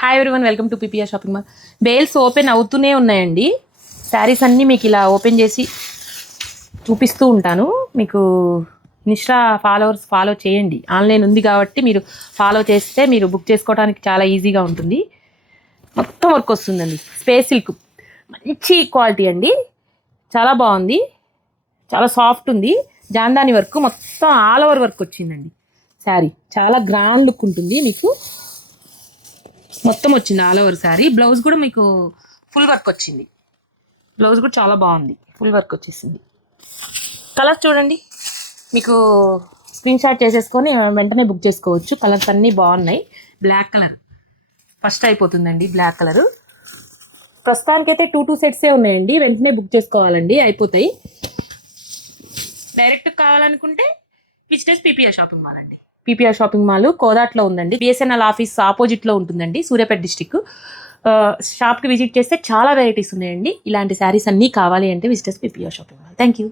Hi everyone, welcome to PPR shopping mall. Bales open అవుతూనే ఉన్నాయండి. శారీస్ అన్నీ మీకు ఇలా ఓపెన్ చేసి చూపిస్తూ ఉంటాను. మీకు ఇన్స్టా ఫాలోవర్స్ ఫాలో చేయండి. ఆన్లైన్ ఉంది కాబట్టి మీరు ఫాలో చేస్తే మీరు బుక్ చేసుకోవడానికి చాలా ఈజీగా ఉంటుంది. మొత్తం వర్క్ వస్తుందండి. స్పేస్ సిల్క్ మంచి క్వాలిటీ అండి, చాలా బాగుంది, చాలా సాఫ్ట్ ఉంది. జాందాని వర్క్ మొత్తం ఆల్ ఓవర్ వర్క్ వచ్చిందండి. శారీ చాలా గ్రాండ్ లుక్ ఉంటుంది. మీకు మొత్తం వచ్చింది ఆల్ ఓవర్ శారీ. బ్లౌజ్ కూడా మీకు ఫుల్ వర్క్ వచ్చింది. బ్లౌజ్ కూడా చాలా బాగుంది, ఫుల్ వర్క్ వచ్చేసింది. కలర్స్ చూడండి, మీకు స్క్రీన్ షాట్ చేసేసుకొని వెంటనే బుక్ చేసుకోవచ్చు. కలర్స్ అన్నీ బాగున్నాయి. బ్లాక్ కలర్ ఫస్ట్ అయిపోతుందండి. బ్లాక్ కలరు ప్రస్తుతానికైతే 2 సెట్సే ఉన్నాయండి. వెంటనే బుక్ చేసుకోవాలండి, అయిపోతాయి. డైరెక్ట్ కావాలనుకుంటే విజిటర్స్ పీపీఆర్ షాపింగ్ మాల్ అండి. పీపీఆర్ షాపింగ్ మాల్ కోదాట్లో ఉందండి. బిఎస్ఎన్ఎల్ ఆఫీస్ ఆపోజిట్లో ఉంటుందండి, సూర్యాపేట డిస్టిక్. షాప్కి విజిట్ చేస్తే చాలా వెరైటీస్ ఉన్నాయండి. ఇలాంటి శారీస్ అన్నీ కావాలి అంటే visitors PPR shopping mall. Thank you.